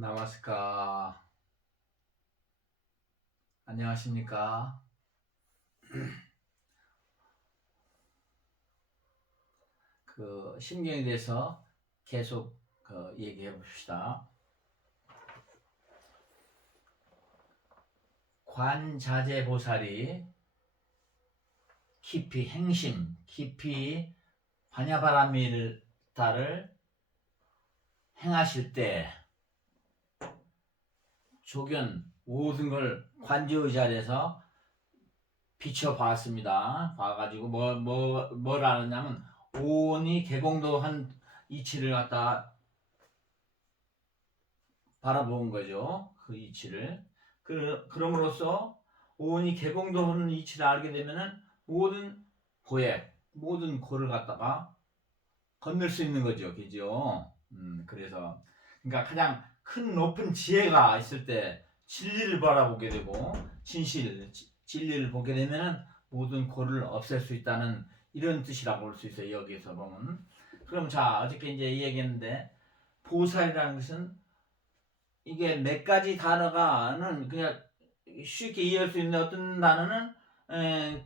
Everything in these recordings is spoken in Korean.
나마스카. 안녕하십니까? 신경에 대해서 계속 얘기해 봅시다. 관자재보살이 깊이 행심, 깊이 반야바라밀다를 행하실 때 조견 모든 걸 관지의 자리에서 비춰봤습니다. 봐가지고 뭘 알았냐면 오온이 개공도한 이치를 갖다 바라본 거죠. 그 이치를. 그럼으로써 오온이 개공도하는 이치를 알게 되면은 모든 고액, 모든 고를 갖다가 건널 수 있는 거죠. 그죠? 그래서 그러니까 가장 큰 높은 지혜가 있을 때 진리를 바라보게 되고 진리를 보게 되면은 모든 고를 없앨 수 있다는 이런 뜻이라고 볼 수 있어요. 여기에서 보면. 그럼 자, 어저께 이제 얘기했는데 보살이라는 것은 이게 몇 가지 단어가는 그냥 쉽게 이해할 수 있는 어떤 단어는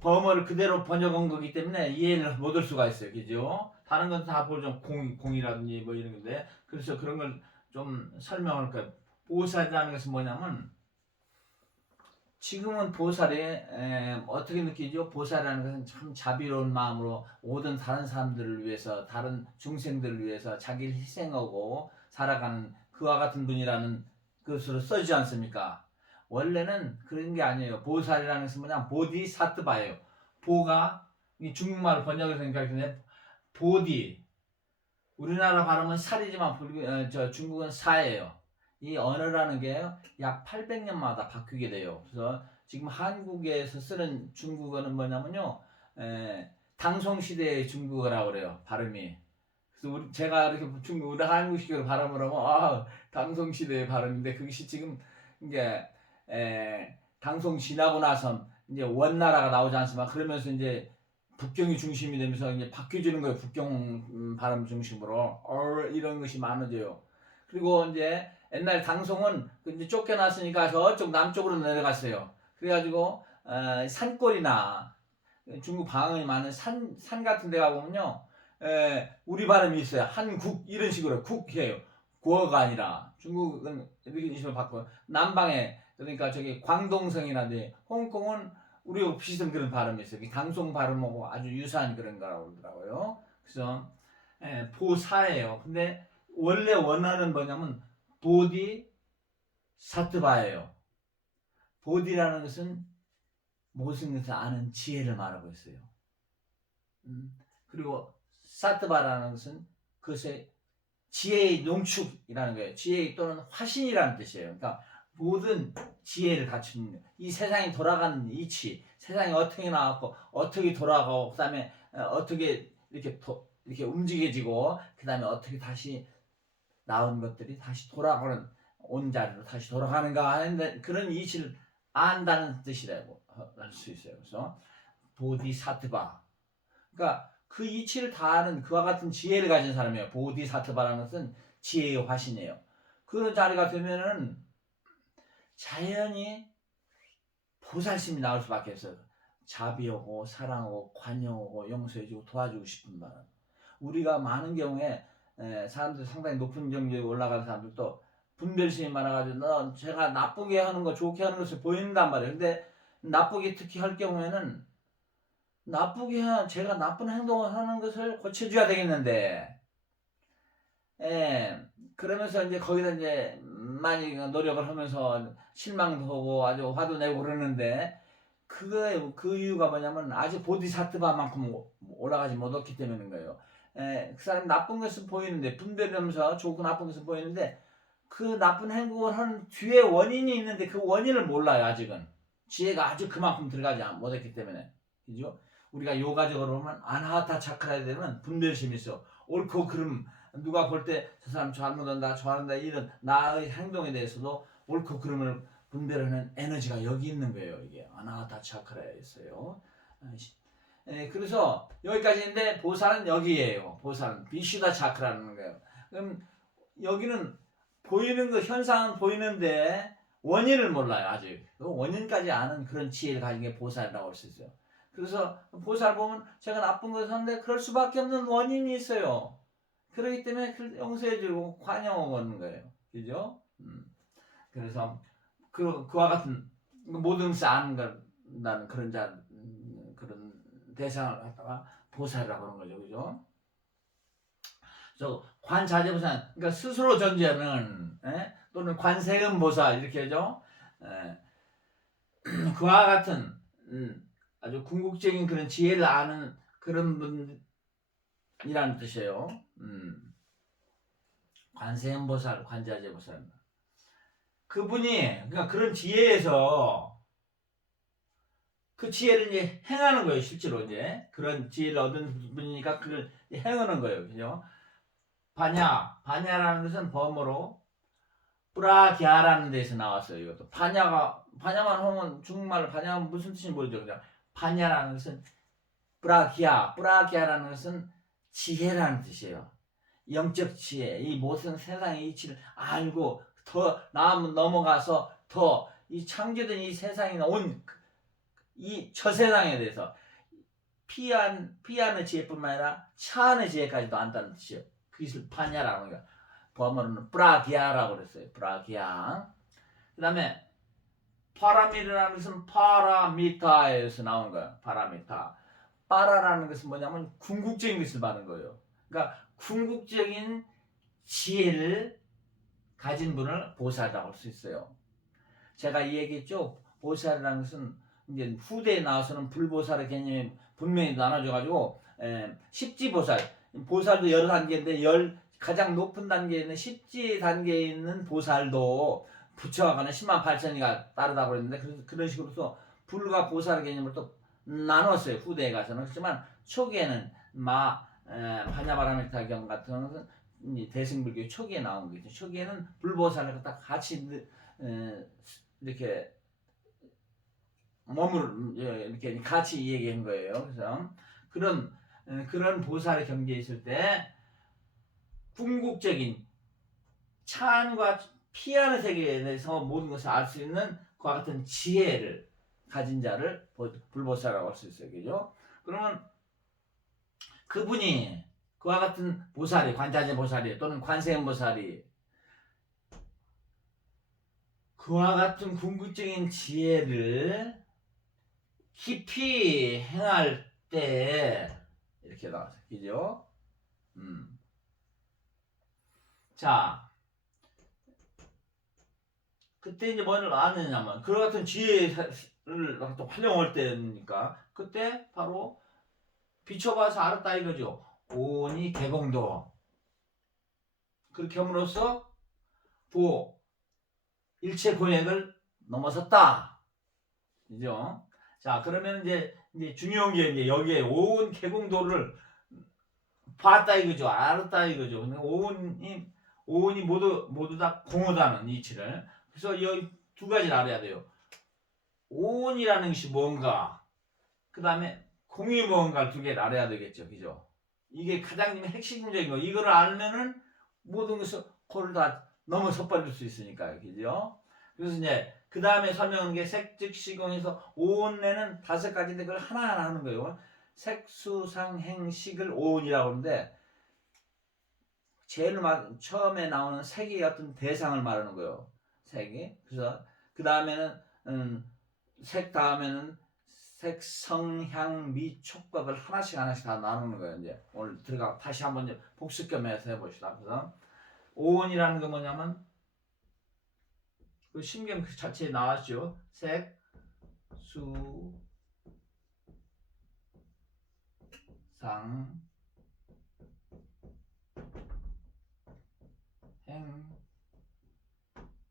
범어를 그대로 번역한 거기 때문에 이해를 못 할 수가 있어요. 그죠? 다른 건 다 보죠. 공이라든지 뭐 이런 건데. 그래서 그런 걸 좀 설명할 거예요. 보살이라는 것은 뭐냐면, 지금은 보살이 어떻게 느끼죠? 보살이라는 것은 참 자비로운 마음으로 모든 다른 사람들을 위해서, 다른 중생들을 위해서 자기를 희생하고 살아가는 그와 같은 분이라는 것으로 써지지 않습니까? 원래는 그런 게 아니에요. 보살이라는 것은 뭐냐? 보디사트바예요. 보가 중국말로 번역해서 생각하는데 보디, 우리나라 발음은 살이지만 중국은 사예요. 이 언어라는 게 약 800년마다 바뀌게 돼요. 그래서 지금 한국에서 쓰는 중국어는 뭐냐면요, 당송시대의 중국어라고 그래요. 발음이. 그래서 제가 이렇게 우리 한국식으로 발음을 하면 당송시대의 발음인데, 그것이 지금 이게 당송 지나고 나서 이제 원나라가 나오지 않습니까? 그러면서 이제 북경이 중심이 되면서 이제 바뀌어지는 거예요. 북경 발음 중심으로 이런 것이 많아져요. 그리고 이제 옛날 당송은 이제 쫓겨났으니까 저쪽 남쪽으로 내려갔어요. 그래가지고 산골이나 중국 방언이 많은 산 같은 데 가보면요, 우리 발음이 있어요. 한국 이런 식으로 국해요. 구어가 아니라 중국은 이렇게 식으로 바꿔요. 남방에 그러니까 저기 광동성이라든지 홍콩은 우리하고 비슷한 그런 발음이 있어요. 당송 발음하고 아주 유사한 그런 거라고 그러더라고요. 그래서 보사예요. 근데 원래 원어는 뭐냐면 보디 사트바예요. 보디라는 것은 모든 것을 아는 지혜를 말하고 있어요. 그리고 사트바라는 것은 그것의 지혜의 농축이라는 거예요. 지혜 또는 화신이라는 뜻이에요. 그러니까 모든 지혜를 갖춘 이 세상이 돌아가는 이치, 세상이 어떻게 나왔고 어떻게 돌아가고 그다음에 어떻게 이렇게 움직여지고 그다음에 어떻게 다시 나온 것들이 다시 돌아가는 온 자리로 다시 돌아가는가 하는 그런 이치를 안다는 뜻이라고 할 수 있어요. 그래서 보디사트바. 그러니까 그 이치를 다 아는 그와 같은 지혜를 가진 사람이에요. 보디사트바라는 것은 지혜의 화신이에요. 그런 자리가 되면은 자연히 보살심이 나올 수밖에 없어요. 자비하고 사랑하고 관용하고 용서해주고 도와주고 싶은 마음. 우리가 많은 경우에 사람들 상당히 높은 경지에 올라가는 사람들도 분별심이 많아가지고 제가 나쁘게 하는 거 좋게 하는 것을 보인단 말이에요. 근데 나쁘게 특히 할 경우에는 제가 나쁜 행동을 하는 것을 고쳐줘야 되겠는데, 그러면서 이제 거기다 이제 많이 노력을 하면서 실망도 하고 아주 화도 내고 그러는데, 그 이유가 뭐냐면 아직 보디사트바만큼 올라가지 못했기 때문인 거예요. 그 사람이 나쁜 것은 보이는데, 분별하면서 좋고 나쁜 것은 보이는데, 그 나쁜 행동을 하는 뒤에 원인이 있는데 그 원인을 몰라요. 아직은 지혜가 아주 그만큼 들어가지 못했기 때문에. 그죠? 우리가 요가적으로 보면 아나하타 차크라에 되면 분별심이 있어. 옳고 그름, 누가 볼 때 저 사람 잘못한다 좋아한다 이런 나의 행동에 대해서도 옳고 그름을 분별하는 에너지가 여기 있는 거예요. 이게 아나하타 차크라에 있어요. 그래서 여기까지인데 보살은 여기에요. 보살은 비슈다 차크라는 거예요. 그럼 여기는 보이는 거 현상은 보이는데 원인을 몰라요. 아직 그 원인까지 아는 그런 지혜를 가진 게 보살이라고 할 수 있어요. 그래서 보살 보면 제가 나쁜 것을 하는데 그럴 수밖에 없는 원인이 있어요. 그렇기 때문에 용서해주고 관용하는 거예요. 그죠? 그래서 그와 같은 모든 것을 아는 나는 그런 그런 대상을 갖다가 보살이라고 하는 거죠. 그죠? 관자재보살, 그러니까 스스로 존재하는, 또는 관세음보살 이렇게 하죠. 그와 같은 아주 궁극적인 그런 지혜를 아는 그런 분이라는 뜻이에요. 관세음보살, 관자재보살. 그분이 그러니까 그런 지혜에서 그 지혜를 이제 행하는 거예요. 실제로 이제 그런 지혜를 얻은 분이니까 그걸 행하는 거예요. 그죠? 바냐라는 것은 범어로 뿌라갸라는 데서 나왔어요. 이것도 바냐만 하면 중국말로 바냐가 무슨 뜻인지 모르죠. 그냥 바냐라는 것은 뿌라갸라는 것은 지혜라는 뜻이에요. 영적 지혜, 이 모든 세상의 이치를 알고 더 넘어가서 더 이 창조된 이 세상에 온 이 저세상에 대해서 피안의 지혜뿐만 아니라 차안의 지혜까지도 안다는 뜻이에요. 그것을 파냐라는 거예요. 범어로는 브라기아라고 그랬어요. 브라기아. 그 다음에 파라미르라는 것은 파라미타에서 나온 거예요. 파라미타. 파라라는 것은 뭐냐면 궁극적인 것을 말하는 거예요. 그러니까 궁극적인 지혜를 가진 분을 보살이라고 할 수 있어요. 제가 이 얘기했죠. 보살이라는 것은 이제 후대에 나와서는 불보살의 개념이 분명히 나눠져가지고 십지보살, 보살도 여러 단계인데 가장 높은 단계에 있는 십지 단계에 있는 보살도 부처하고는 10만 8천이가 따르다고 그랬는데 그런 식으로서 불과 보살의 개념을 또 나눴어요. 후대에 가서는. 그렇지만 초기에는 파냐바라미타 경 같은 것은 대승불교 초기에 나온 거죠. 초기에는 불보살을 갖다 같이 이렇게 이렇게 같이 얘기한 거예요. 그래서 그런 보살의 경계에 있을 때 궁극적인 차안과 피안의 세계에 대해서 모든 것을 알 수 있는 그와 같은 지혜를 가진 자를 불보살이라고 할 수 있어요. 그죠? 그러면 그분이 그와 같은 보살이 관자재 보살이 또는 관세음 보살이 그와 같은 궁극적인 지혜를 깊이 행할 때 이렇게 나왔어요. 그죠? 자, 그때 이제 뭘 아느냐면 그와 같은 지혜를 또 활용할 때니까 그때 바로 비춰봐서 알았다 이거죠. 오니 개공도 그렇게 함으로써 일체 고액을 넘어섰다. 그죠? 자, 그러면 이제 중요한 게 이제 여기에 온 개공도를 봤다 이거죠. 알았다 이거죠. 근데 오온이 모두 다 공허다는 이치를. 그래서 이 두 가지를 알아야 돼요. 오온이라는 것이 뭔가, 그 다음에 공이 뭔가 두 개를 알아야 되겠죠. 그죠? 이게 가장 핵심적인 거. 이거를 알면은 모든 것을 그걸 다 넘어서 버릴 수 있으니까요. 그죠? 그래서 이제 그 다음에 설명한 게 색즉시공에서 오온내는 5가지인데 그걸 하나하나 하는 거예요. 색수상행식을 오온이라고 하는데 제일 처음에 나오는 색이 어떤 대상을 말하는 거예요. 색이. 그래서 그 다음에는 색 다음에는 색, 성, 향, 미, 촉각을 하나씩 다 나누는 거예요. 이제 오늘 다시 한번 이제 복습 겸 해서 해봅시다. 그래서 오온이라는 게 뭐냐면 그 신경 그 자체에 나왔죠. 색, 수, 상, 행,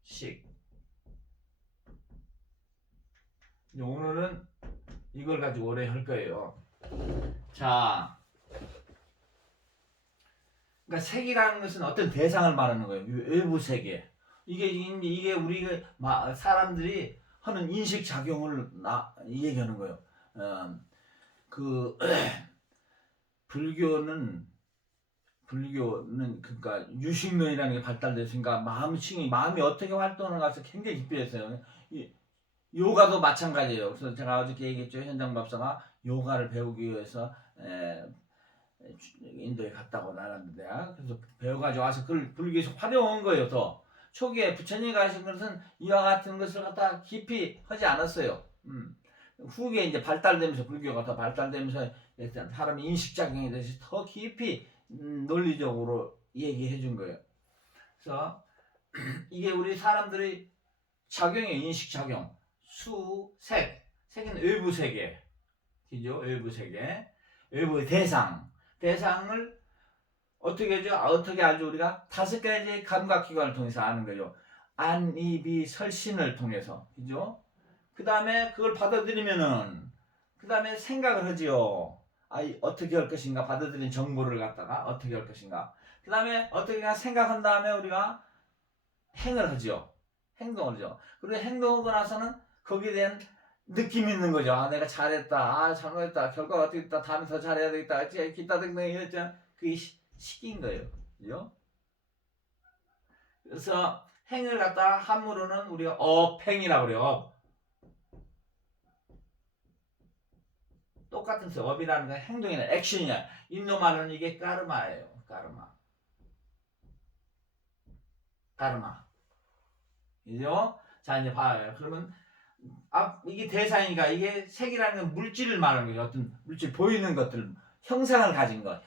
식. 오늘은 이걸 가지고 오래 할 거예요. 자, 그러니까 색이라는 것은 어떤 대상을 말하는 거예요. 외부 세계. 이게 우리가 사람들이 하는 인식 작용을 얘기하는 거예요. 그 불교는 불교는 그러니까 유식론이라는 게 발달됐으니까 마음이 어떻게 활동하는가에서 굉장히 깊어졌어요. 요가도 마찬가지예요. 그래서 제가 어저께 얘기했죠. 현장 법사가 요가를 배우기 위해서 인도에 갔다고 나왔는데, 그래서 배워가지고 와서 그걸 불교에서 활용한 거예요. 더 초기에 부처님이 가신 것은 이와 같은 것을 갖다 깊이 하지 않았어요. 후기에 이제 발달되면서 불교가 더 발달되면서 사람의 인식작용에 대해서 더 깊이 논리적으로 얘기해 준 거예요. 그래서 이게 우리 사람들의 작용의 인식작용, 색은 외부 세계, 그죠? 외부 세계, 외부의 대상을 어떻게 하죠? 어떻게 알죠? 우리가 5가지 감각기관을 통해서 아는 거죠. 안, 이, 비, 설, 신을 통해서, 그죠? 그 다음에 그걸 받아들이면은, 그 다음에 생각을 하지요. 어떻게 할 것인가, 받아들인 정보를 갖다가 어떻게 할 것인가. 그 다음에 어떻게 생각한 다음에 우리가 행을 하지요. 행동을 하죠. 그리고 행동하고 나서는 거기에 대한 느낌이 있는 거죠. 내가 잘했다. 잘못했다. 결과가 어떻게 됐다. 다음에 더 잘해야 되겠다. 기타 등등 이랬잖아. 그게 시기인 거예요. 그죠? 그래서 행을 갖다 함으로는 우리가 업행이라고 그래요. 똑같은 업이라는 건 행동이나 액션이야. 인도 말은 이게 까르마예요. 까르마. 그죠? 자, 이제 봐요. 그러면 이게 대상이니까 이게 색이라는 건 물질을 말하는 거예요. 어떤 물질 보이는 것들, 형상을 가진 것을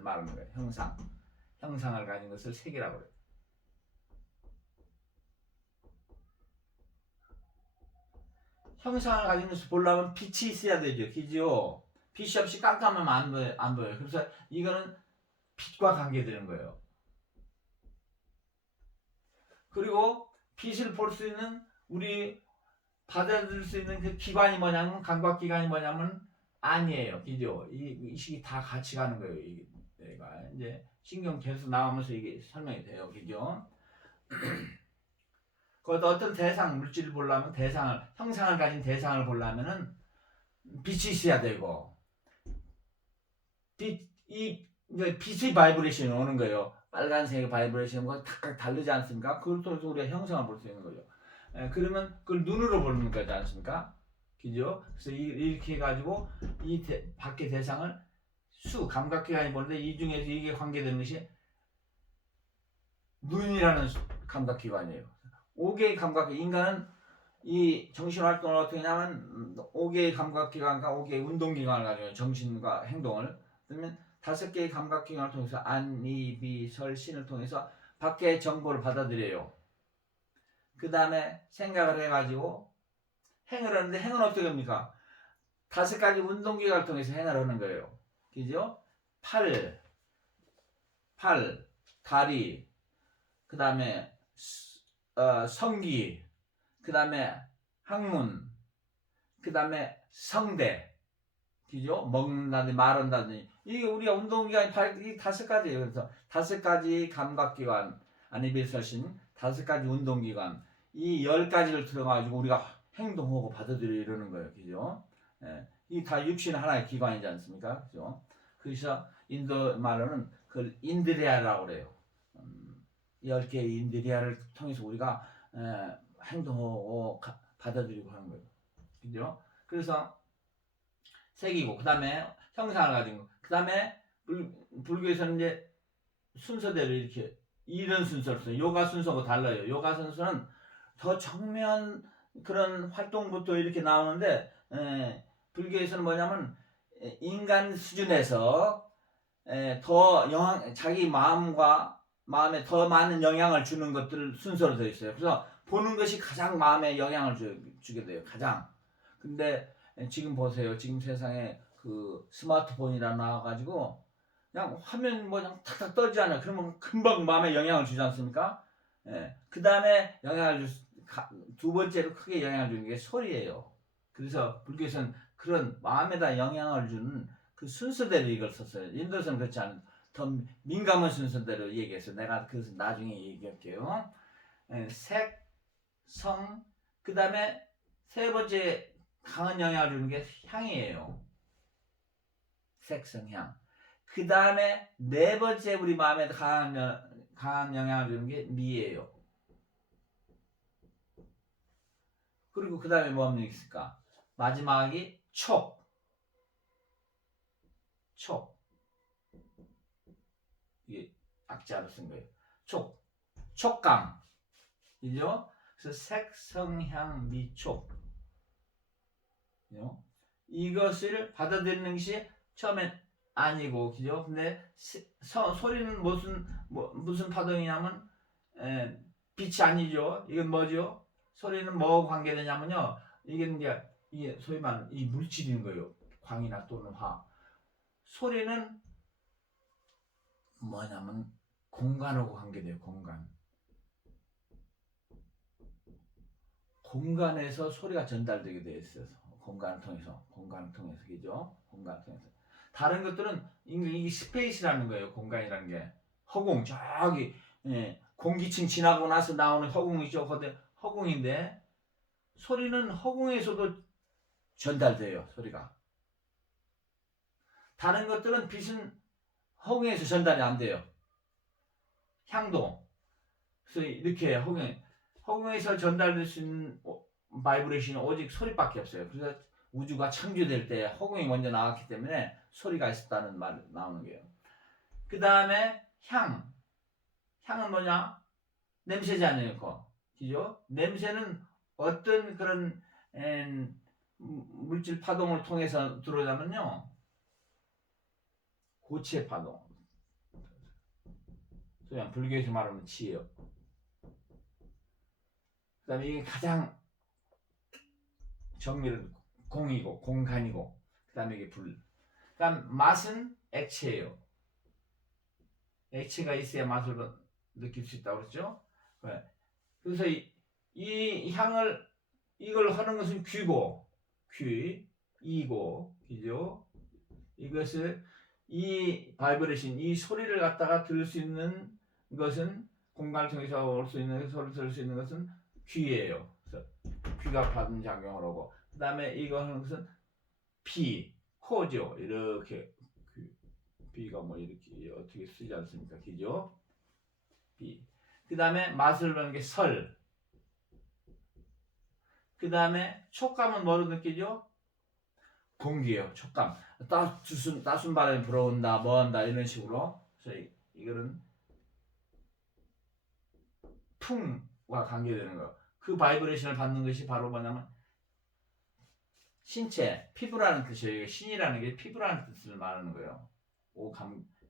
말하는 거예요. 형상을 가진 것을 색이라고 그래요. 형상을 가진 것을 보려면 빛이 있어야 되죠. 그죠? 빛이 없이 깜깜하면 안 보여요. 그래서 이거는 빛과 관계되는 거예요. 그리고 빛을 볼 수 있는 우리 받아들일 수 있는 그 기관이 뭐냐면 감각기관이 뭐냐면 아니에요. 그죠? 이 식이 다 같이 가는 거예요. 내가 이제 신경 계속 나오면서 이게 설명이 돼요. 그죠? 거기다 어떤 물질을 보려면 형상을 가진 대상을 보려면은 빛이 있어야 되고, 빛의 바이브레이션이 오는 거예요. 빨간색의 바이브레이션과 각각 다르지 않습니까? 그걸 통해서 우리가 형상을 볼 수 있는 거죠. 그러면 그걸 눈으로 보는 거지 않습니까? 그죠? 그래서 이렇게 해가지고 밖의 대상을 감각기관이 보는데 이 중에서 이게 관계되는 것이 눈이라는 감각기관이에요. 5개의 감각기관, 인간은 이 정신활동을 어떻게 하냐면 5개의 감각기관과 5개의 운동기관을 가지고 정신과 행동을, 그러면 5개의 감각기관을 통해서 안, 이, 비, 설, 신을 통해서 밖의 정보를 받아들여요. 그 다음에 생각을 해가지고 행을 하는데, 행은 어떻게 합니까? 5가지 운동기관을 통해서 행을 하는 거예요. 그죠? 팔, 다리, 그 다음에 성기, 그 다음에 학문, 그 다음에 성대, 그죠? 먹는다든지 말한다든지, 이게 우리가 운동기관이 이 5가지예요. 그래서 5가지 감각기관, 안이비설신, 5가지 운동기관, 이 10가지를 들어가지고 우리가 행동하고 받아들이려는 거예요. 그죠? 이 다 육신 하나의 기관이지 않습니까? 그죠? 그래서 인도 말로는 그걸 인드리아라고 그래요. 10개의 인드리아를 통해서 우리가 행동하고 받아들이고 하는 거예요. 그죠? 그래서 색이고, 그 다음에 형상을 가진 거, 그 다음에 불교에서는 이제 순서대로 이렇게 이런 순서로 써요. 요가 순서하고 달라요. 요가 순서는 더 정면 그런 활동부터 이렇게 나오는데, 불교에서는 뭐냐면 인간 수준에서 더 자기 마음에 더 많은 영향을 주는 것들을 순서로 되어 있어요. 그래서 보는 것이 가장 마음에 영향을 주게 돼요. 가장. 근데 지금 보세요. 지금 세상에 그 스마트폰이라 나와가지고 그냥 화면 그냥 탁탁 떠지잖아요. 그러면 금방 마음에 영향을 주지 않습니까? 그 다음에 두 번째로 크게 영향을 주는 게 소리예요. 그래서 불교에서는 그런 마음에다 영향을 주는 그 순서대로 이걸 썼어요. 인도에서는 그렇지 않은 더 민감한 순서대로 얘기했어요. 내가 그래서 나중에 얘기할게요. 색, 성, 그 다음에 세 번째 강한 영향을 주는 게 향이에요. 색, 성, 향. 그 다음에 네 번째 우리 마음에 강한 영향을 주는 게 미예요. 그리고 그 다음에 뭐가 있을까? 마지막이 촉. 이게 악자로 쓴 거예요. 촉감. 그죠? 그래서 색성향 미촉. 이것을 받아들이는 것이 처음엔 아니고, 그죠? 근데 소리는 무슨 파동이냐면 빛이 아니죠. 이건 뭐죠? 소리는 뭐하고 관계되냐면요. 이게 소위 말하는 이 물질인 거예요. 광이나 또는 화. 소리는 뭐냐면 공간하고 관계돼요. 공간에서 소리가 전달되게 되어 있어서 공간을 통해서 그죠? 공간을 통해서. 다른 것들은 이게 스페이스라는 거예요. 공간이라는 게 허공 저기 공기층 지나고 나서 나오는 허공이죠. 허공인데 소리는 허공에서도 전달돼요. 소리가. 다른 것들은 빛은 허공에서 전달이 안 돼요. 향도. 그래서 이렇게 허공에서 전달될 수 있는 바이브레이션은 오직 소리밖에 없어요. 그래서 우주가 창조될 때 허공이 먼저 나왔기 때문에 소리가 있었다는 말 나오는 거예요. 그 다음에 향은 뭐냐? 냄새잖아요. 그죠? 냄새는 어떤 그런 물질 파동을 통해서 들어오냐면요. 고체 파동. 그냥 불교에서 말하면 치예요. 그 다음에 이게 가장 정밀은 공이고 공간이고 그 다음에 이게 불. 그 다음 맛은 액체예요. 액체가 있어야 맛을 느낄 수 있다고 그랬죠. 그래서 이 향을 이걸 하는 것은 이고 그죠. 이것을 이 바이브레이션 이 소리를 갖다가 들을 수 있는 것은 공간을 통해서 올 수 있는 소리를 들을 수 있는 것은 귀예요. 그래서 귀가 받은 작용을 하고 그 다음에 이거 하는 것은 코죠. 이렇게 비가 뭐 이렇게 어떻게 쓰지 않습니까? 그죠? 그 다음에 맛을 보는 게 설. 그 다음에 촉감은 뭐로 느끼죠? 공기예요. 촉감. 따순 바람이 불어온다, 뭐한다 이런 식으로. 그래서 이거는 풍과 관계되는 거. 그 바이브레이션을 받는 것이 바로 뭐냐면 신체, 피부라는 뜻이에요. 신이라는 게 피부라는 뜻을 말하는 거예요.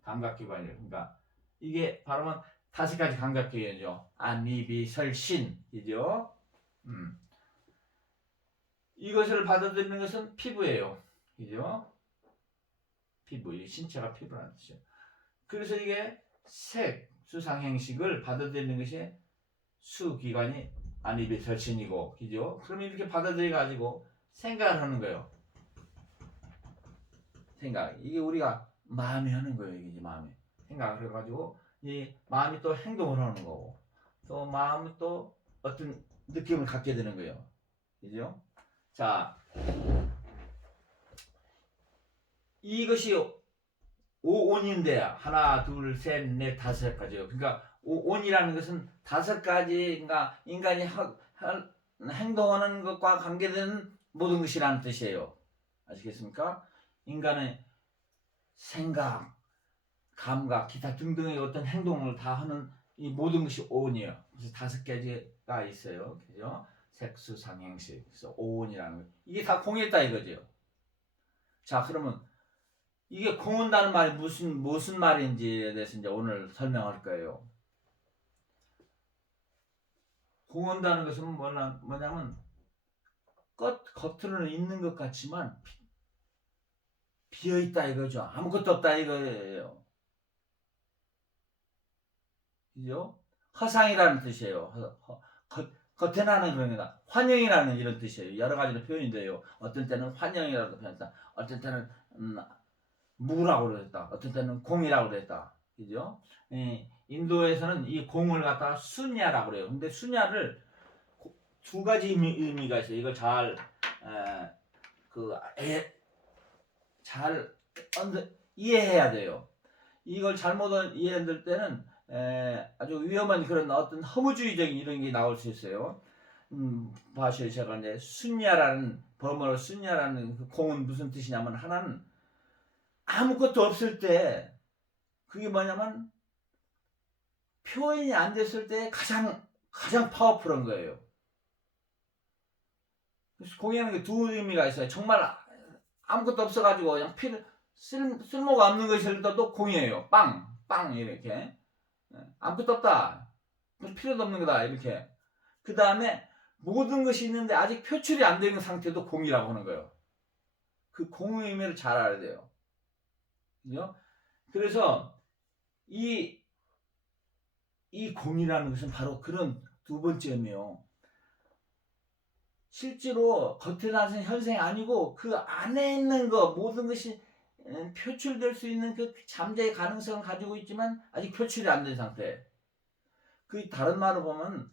감각기관이에요. 그러니까 이게 바로 5가지 감각기관이죠. 안니비, 설신, 이죠. 이것을 받아들이는 것은 피부예요. 그죠? 피부, 이 신체가 피부라는 뜻이에요. 그래서 이게 색, 수상 행식을 받아들이는 것이 수기관이 안입이 설신이고, 그죠? 그럼 이렇게 받아들여가지고 생각을 하는 거예요. 생각. 이게 우리가 마음이 하는 거예요. 이게 마음이. 생각을 해가지고 이 마음이 또 행동을 하는 거고, 또 마음이 또 어떤 느낌을 갖게 되는 거예요. 그죠? 자, 이것이 오온인데 하나, 둘, 셋, 넷, 5가지요. 그러니까 오온이라는 것은 5가지, 그러니까 인간이 행동하는 것과 관계된 모든 것이라는 뜻이에요. 아시겠습니까? 인간의 생각, 감각, 기타 등등의 어떤 행동을 다 하는 이 모든 것이 오온이에요. 그래서 5가지가 있어요. 그죠? 색수, 상행식. 그래서 오온이라는 거. 이게 다 공했다 이거죠. 자, 그러면 이게 공한다는 말이 무슨 말인지에 대해서 이제 오늘 설명할 거예요. 공한다는 것은 뭐냐면 겉으로는 있는 것 같지만 비어있다 이거죠. 아무것도 없다 이거예요. 그죠? 허상이라는 뜻이에요. 겉에 나는 그런 거다. 환영이라는 이런 뜻이에요. 여러 가지로 표현이 돼요. 어떤 때는 환영이라고 표현했다. 어떤 때는 무라고 그랬다. 어떤 때는 공이라고 그랬다. 그죠? 인도에서는 이 공을 갖다가 수냐라고 그래요. 근데 수냐를 2가지 의미가 있어요. 이걸 잘 이해해야 돼요. 이걸 잘못 이해할 때는 아주 위험한 그런 어떤 허무주의적인 이런 게 나올 수 있어요. 봐셔요. 제가 이제 순야라는 범어로 순야라는 그 공은 무슨 뜻이냐면 하나는 아무것도 없을 때 그게 뭐냐면 표현이 안 됐을 때 가장 파워풀한 거예요. 그래서 공이라는 게 두 의미가 있어요. 정말 아무것도 없어가지고 그냥 쓸모가 없는 것일 때도 공이에요. 빵 이렇게 아무것도 없다. 필요도 없는 거다 이렇게. 그 다음에 모든 것이 있는데 아직 표출이 안 되는 상태도 공이라고 하는 거예요. 그 공의 의미를 잘 알아야 돼요. 그죠? 그래서 이 공이라는 것은 바로 그런 두 번째 의미요. 실제로 겉에 나서는 현생이 아니고 그 안에 있는 거 모든 것이 표출될 수 있는 그 잠재의 가능성을 가지고 있지만 아직 표출이 안 된 상태. 그 다른 말로 보면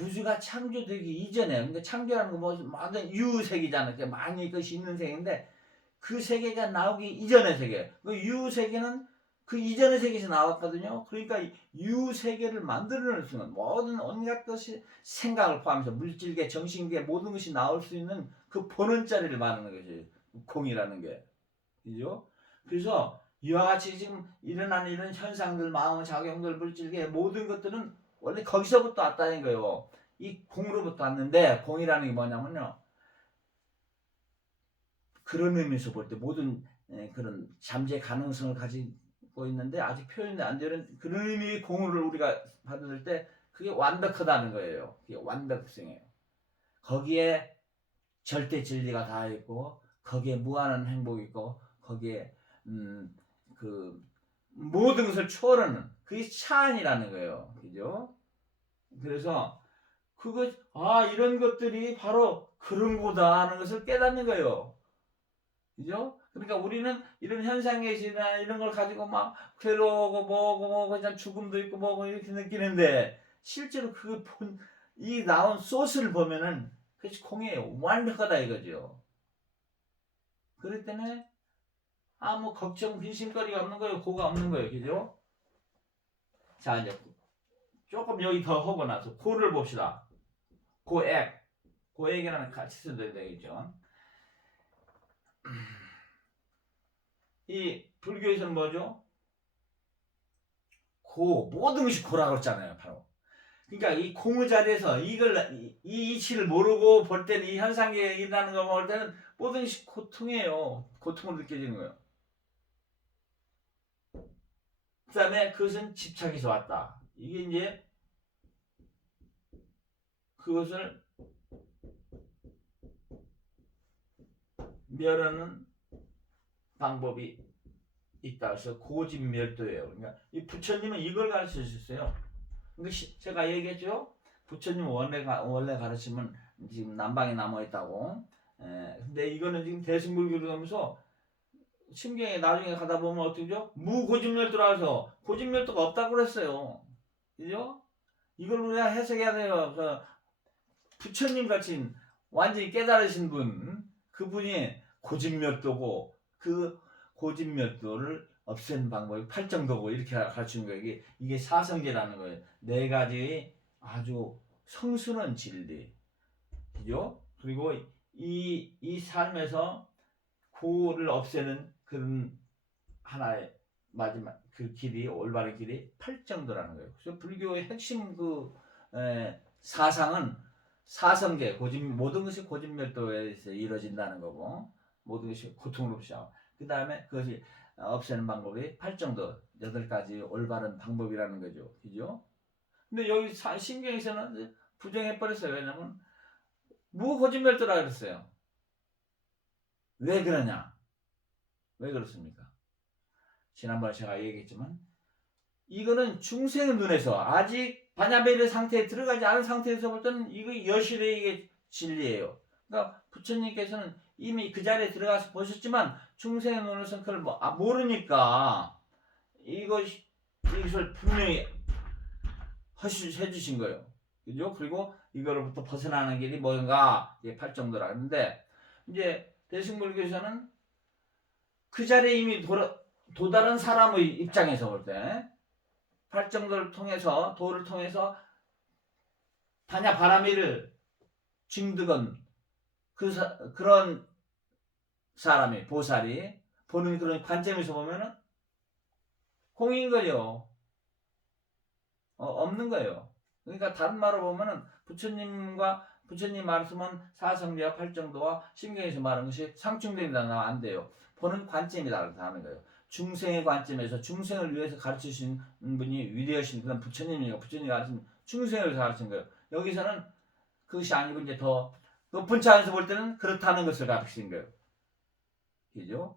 우주가 창조되기 이전에, 그러니까 창조라는 거 뭐 많은 유세계잖아요. 그러니까 많이 것이 있는 세계인데 그 세계가 나오기 이전의 세계. 그 유세계는 그 이전의 세계에서 나왔거든요. 그러니까 유세계를 만들어낼 수 있는 모든 온갖 것이 생각을 포함해서 물질계, 정신계 모든 것이 나올 수 있는 그 본원자리를 말하는 거지. 공이라는 게. 그죠? 그래서 이와 같이 지금 일어나는 이런 현상들, 마음의 작용들, 물질계 모든 것들은 원래 거기서부터 왔다는 거예요. 이 공으로부터 왔는데 공이라는 게 뭐냐면요. 그런 의미에서 볼 때 모든 그런 잠재 가능성을 가지고 있는데 아직 표현이 안 되는 그런 의미의 공을 우리가 받을 때 그게 완벽하다는 거예요. 그게 완벽성이에요. 거기에 절대 진리가 다 있고 거기에 무한한 행복이 있고 거기에 그 모든 것을 초월하는 그게 차안이라는 거예요. 그죠? 그래서 이런 것들이 바로 그런 거다 하는 것을 깨닫는 거예요. 그죠? 그러니까 우리는 이런 현상의식이나 이런 걸 가지고 막 괴로워하고 뭐고 그냥 죽음도 있고 뭐고 이렇게 느끼는데 실제로 이 나온 소스를 보면은 그것이 공이에요. 완벽하다 이거죠. 그럴 때는 아무 걱정 근심거리가 없는 거예요. 고가 없는 거예요. 그죠? 자 이제 조금 여기 더 하고 나서 고를 봅시다. 고액이라는 같이 써야 되겠죠. 이 불교에서는 뭐죠? 모든 것이 고라고 했잖아요. 바로. 그러니까 이 공의 자리에서 이 이치를 모르고 볼 때는 이 현상에 일어나는 거 볼 때는 모든 것이 고통이에요. 고통으로 느껴지는 거예요. 그 다음에 그것은 집착에서 왔다. 이게 이제 그것을 멸하는 방법이 있다. 그래서 고집멸도예요. 그러니까 이 부처님은 이걸 가르쳐 주셨어요. 그러니까 제가 얘기했죠. 부처님 원래 가르치면 지금 남방에 남아 있다고. 근데 이거는 지금 대승불교로 하면서 심경에 나중에 가다 보면 어떻게죠? 무고집멸도라서 고집멸도가 없다고 그랬어요. 그죠? 이걸 우리가 해석해야 돼요. 부처님 같이 완전히 깨달으신 분, 그분이 고집멸도고 그 고집멸도를 없애는 방법이 팔정도고 이렇게 가르치는 거예요. 이게 사성계라는 거예요. 네 가지의 아주 성스러운 진리. 그죠? 그리고 이 삶에서 고를 없애는 그런 하나의 마지막 그 길이 올바른 길이 팔정도라는 거예요. 그래서 불교의 핵심 사상은 사성계 모든 것이 고집멸도에서 이루어진다는 거고 모든 것이 고통으로 시작. 그 다음에 그것이 없애는 방법이 팔정도 8가지 올바른 방법이라는 거죠. 그죠? 근데 여기 신경에서는 부정해 버렸어요. 왜냐면 무고집멸도라 그랬어요. 왜 그러냐? 왜 그렇습니까? 지난번에 제가 얘기했지만 이거는 중생의 눈에서 아직 바냐베르 상태에 들어가지 않은 상태에서 볼 때는 이거 여실히 이게 진리예요. 그러니까 부처님께서는 이미 그 자리에 들어가서 보셨지만 중생의 눈에서는 그걸 모르니까 이것을 분명히 해주신 거예요. 그죠? 그리고 이거로부터 벗어나는 길이 뭔가 팔정도라 하는데 이제 대승불교에서는 그 자리에 이미 또 다른 사람의 입장에서 볼 때 팔정도를 통해서 도를 통해서 반야 바라미를 증득은 그런 사람이 보살이 보는 그런 관점에서 보면은 공인 거요. 없는 거예요. 그러니까 다른 말로 보면은 부처님 말씀은 사성제와 팔정도와 신경에서 말하는 것이 상충된다면 안 돼요. 보는 관점이 다르다는 거예요. 중생의 관점에서 중생을 위해서 가르치신 분이 위대하신 그런 부처님이고 부처님이 가르친 중생을 위해서 가르친 거예요. 여기서는 그것이 아니고 이제 더 높은 차원에서 볼 때는 그렇다는 것을 가르친 거예요. 그죠?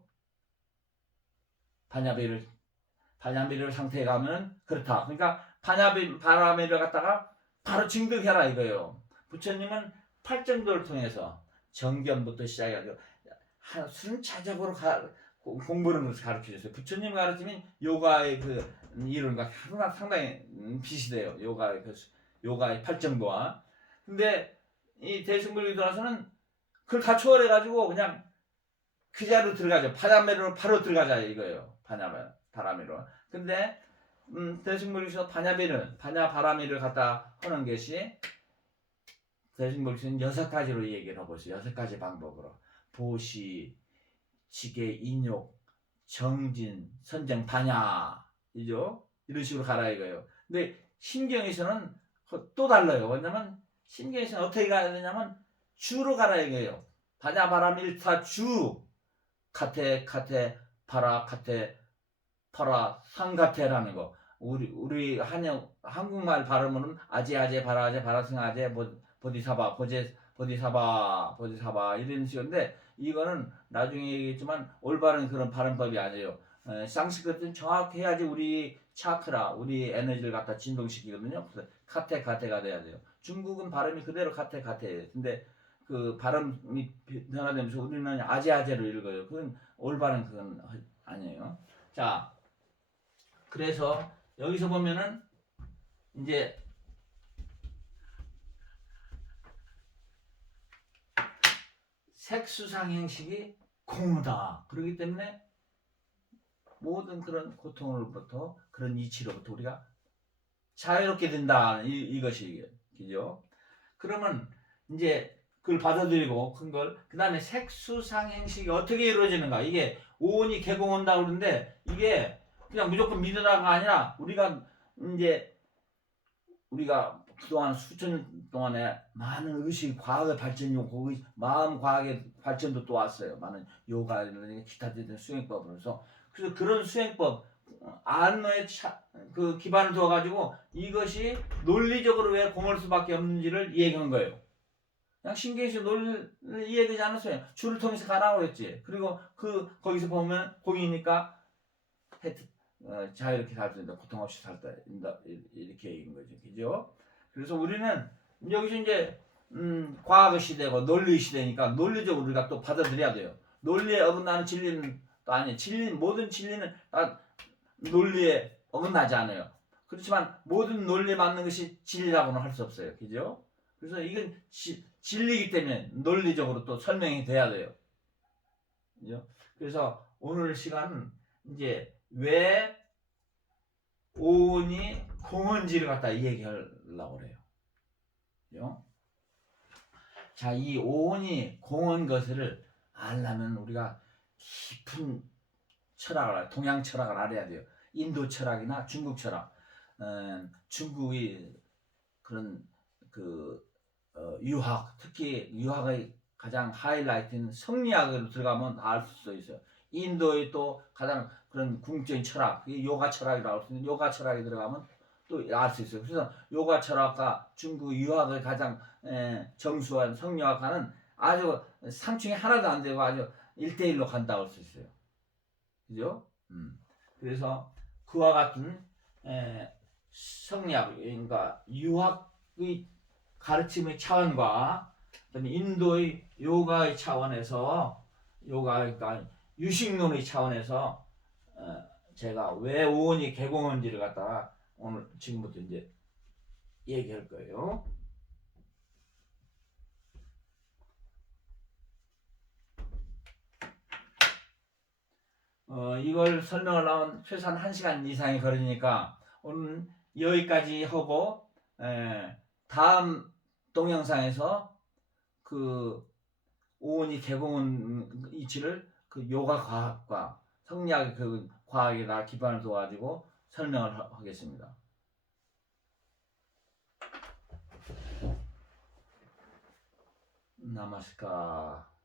반야비를 상태에 가면 그렇다. 그러니까 바라미를 갖다가 바로 증득해라 이거예요. 부처님은 팔정도를 통해서 정견부터 시작해가지고 순차적으로 공부하는 것을 가르쳐 줬어요. 부처님 가르치면 요가의 그 이론과 상당히 비슷해요. 요가의 팔정도와. 근데 이 대승불교 들어와서는 그걸 다 초월해가지고 그냥 그 자리로 들어가죠. 바라미로 바로 들어가자 이거예요. 바라미로. 근데 대승불교에서 반야 바라미를 갖다 하는 것이 대승불교는 6가지로 얘기를 해보세요. 6가지 방법으로. 보시, 지계, 인욕, 정진, 선정, 반야 이죠. 이런 식으로 가라 이거예요. 근데 신경에서는 또 달라요. 왜냐면 신경에서는 어떻게 가야 되냐면 주로 가라 이거예요. 반야 바라밀타 주 카테 파라 카테 파라 상가테라는 거. 우리 한국말 발음으로는 아제 바라제 바라승아제 보디사바 이런 식인데 이거는 나중에 얘기했지만 올바른 그런 발음법이 아니에요. 상스크트는 정확히 해야지 우리 차크라 우리 에너지를 갖다 진동시키거든요. 그래서 카테가 돼야 돼요. 중국은 발음이 그대로 카테예요. 근데 그 발음이 변화되면서 우리는 아제로 읽어요. 그건 올바른 그건 아니에요. 자, 그래서 여기서 보면은 이제 색수상 행식이 공허다. 그렇기 때문에 모든 그런 고통으로부터 그런 이치로부터 우리가 자유롭게 된다. 이것이 그죠? 그러면 이제 그걸 받아들이고 큰 걸 그 다음에 색수상 행식이 어떻게 이루어지는가 이게 오온이 개공한다고 그러는데 이게 그냥 무조건 믿으라가 아니라 우리가 그동안 수천 년 동안에 많은 의식, 과학의 발전이 오고 마음 과학의 발전도 또 왔어요. 많은 요가라든지 기타 등등 수행법으로서 그래서 그런 수행법 안의 그 기반을 두어가지고 이것이 논리적으로 왜 공할 수밖에 없는지를 얘기한 거예요. 그냥 신경에서 논리를 이해되지 않았어요. 줄을 통해서 가라고 했지. 그리고 거기서 보면 공이니까 자유롭게 살 수 있다. 고통 없이 살다 이렇게 얘기한 거죠. 그죠? 그래서 우리는 여기서 이제 과학의 시대고 논리의 시대니까 논리적으로 우리가 또 받아들여야 돼요. 논리에 어긋나는 진리는 또 아니에요. 모든 진리는 다 논리에 어긋나지 않아요. 그렇지만 모든 논리에 맞는 것이 진리라고는 할 수 없어요. 그죠? 그래서 이건 진리이기 때문에 논리적으로 또 설명이 돼야 돼요. 그죠? 그래서 오늘 시간은 이제 왜 오온이 공헌지를 갖다 얘기하려고 그래요. 그죠? 자, 이 오온이 공헌 것을 알려면 우리가 깊은 동양 철학을 알아야 돼요. 인도 철학이나 중국 철학, 중국의 그런 유학, 특히 유학의 가장 하이라이트인 성리학으로 들어가면 알 수 있어요. 인도의 또 가장 그런 궁극적인 철학, 요가 철학이라고 할 수 있는 요가 철학에 들어가면 또 알 수 있어요. 그래서 요가 철학과 중국 유학의 가장 정수한 성리학과는 아주 상충이 하나도 안 되고 아주 1대1로 간다고 할 수 있어요. 그죠? 그래서 그와 같은 성리학, 그러니까 유학의 가르침의 차원과 인도의 요가의 차원에서 그러니까 유식론의 차원에서 제가 왜 오온이 개공한지를 갖다가 오늘 지금부터 이제 얘기할 거예요. 이걸 설명하려면 최소한 1시간 이상이 걸리니까 오늘 여기까지 하고 다음 동영상에서 그 오온이 개공한 이치를 그 요가 과학과 성리학 그 과학에다 기반을 둬가지고 설명을 하겠습니다. 나마스카.